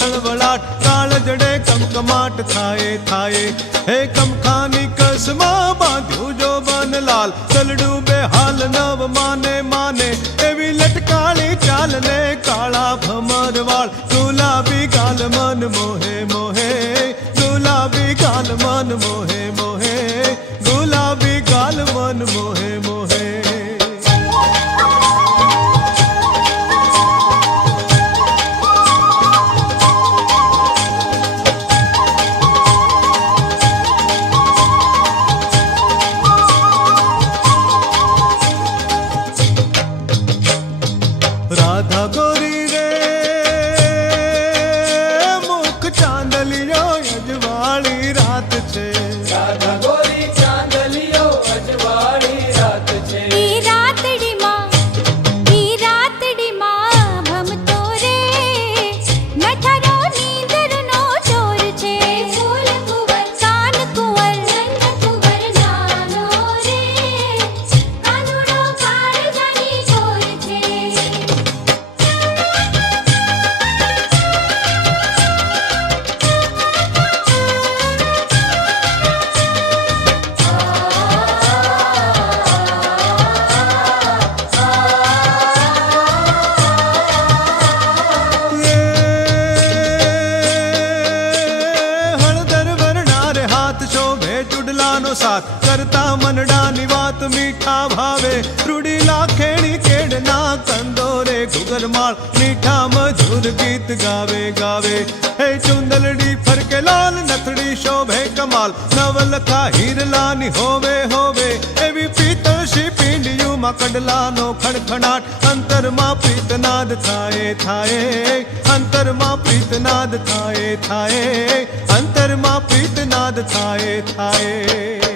સળવળાટ કાળ જડે કમકમાટ થાય થાય હે કમખાની કસમાં બાંધ્યું જો બનલાલ તલડું બે હાલ નવ માને માને એવી લટકાળી ચાલ ને કાળા ભમરવાળ ગુલાબી ગાલ મન મોહે મોહે ગુલાબી ગાલ મન મોહે મોહે ગુલાબી ગાલ મન મોહે મોહે राधा गोरी रे मुख चांदलियो अजवाड़ी रात छे राधा गोरी चांदलियो अजवाड़ी रात छे ई रातड़ी मां भमतो रे नठरो नींदर नो चोर छे फूल कुंवर कान कुंवर नंद कुंवर नानो रे कानुड़ो काळ जानी चोर छे હળદર વર્ણા રે હાથ શોભે ચુડલાનો સાથ કરતા મનડાની વાત મીઠા ભાવે રૂડી લાખેણી કેડના કંદો રે ઘુગરમાળ મીઠા મધુર ગીત ગાવે ગાવે હે ચુંદલડી ફરકે લાલ નથડી શોભે કમાલ નવલખા હીરલાની હોવે હોવે એવી પીતળશી પીંડિયુંમાં કડલાનો ખડખડાટ અંતરમાં પ્રીતનાદ થાય થાય અંતરમાં પ્રીતનાદ થાય થાય અંતરમાં પ્રીતનાદ થાય થાય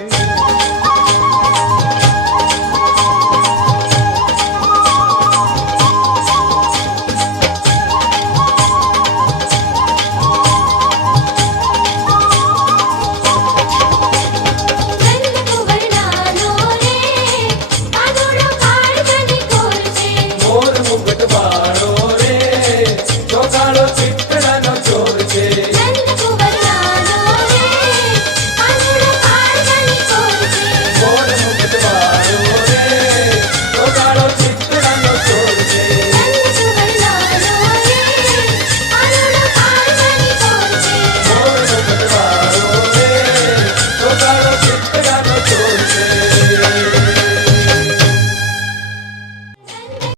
नंद कुंवर नानो रे कानुड़ो काळ जानी चोर छे मोर मुकुट वाळो रे ચોકાળો ચિત્રનો ચો